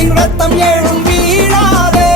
தமிழின் ரத்தம் ஏழும் வீழாதே.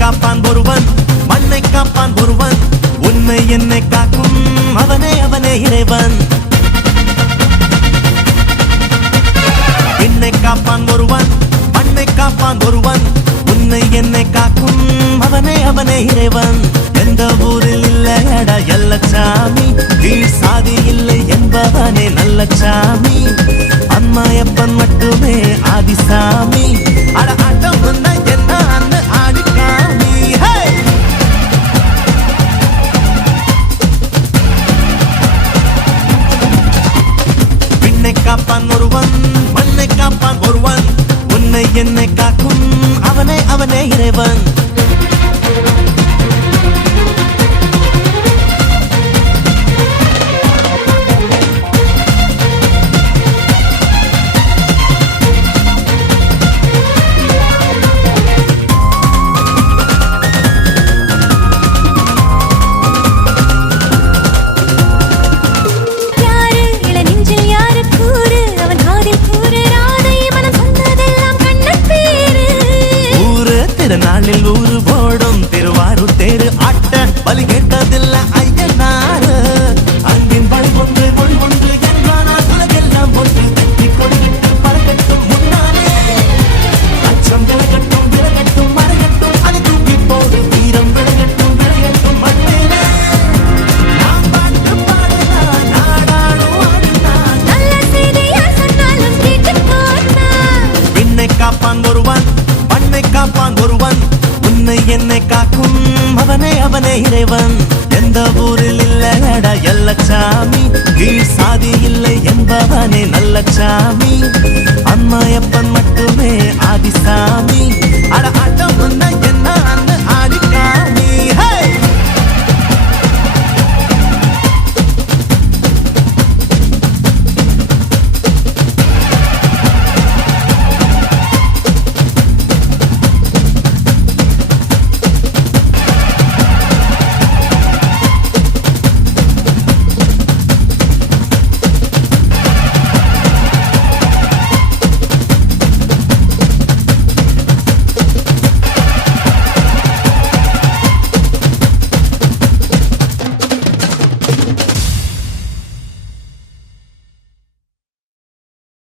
காப்பான் ஒருவன், மண்ணை காப்பான் ஒருவன், உண்மை என்னை காக்கும் அவனே அவனே இறைவன். என்னை காப்பான் ஒருவன், மண்ணை காப்பான் ஒருவன், உன்னை என்னை காக்கும் அவனே அவனே இறைவன். எந்த ஊரில் இல்லையடா எல்லச்சாமி, கீழ் சாதி இல்லை என்பவனே நல்லச்சாமி. அம்மாயப்பன் மட்டுமே ஆதிசாமி. அட ஆட்டம் என்ன அன்னு ஆடிக்காமி. விண்ணை காப்பான் ஒருவன், மண்ணை காப்பான் ஒருவன், உன்னை என்னை காக்கும் அவனே அவனே இறைவன். நாளில் ஊரு போடும் திருவாரூர் தேரு ஆட்ட பலி கேட்டதில்ல ஐயனாரு. அன்பின் பழி ஒன்று மொழி ஒன்று என்பானால் உலகெல்லாம் ஒன்று தட்டி கொடுக்கிட்டு பறக்கட்டும் முன்னாலே. அச்சம் விலகட்டும் விலகட்டும் மறையட்டும் அதை தூக்கி போடு. வீரம் விளையட்டும் விளையட்டும் மண்ணேனே. நாம் பாட்டு பாடலாம் நாடாளும் ஆடினான். நல்ல செய்தியா சொன்னாலும் கேட்டு போனா. விண்ணை காப்பான் ஒருவன், மண்ணை காப்பான் ஒருவன், உன்னை என்னை காக்கும் அவனே அவனே இறைவன். எந்த ஊரில் இல்லையடா எல்லச்சாமி, கீழ் சாதி இல்லை என்பவனே நல்லச்சாமி. அம்மாயப்பன் மட்டுமே ஆதிசாமி. அட ஆட்டம்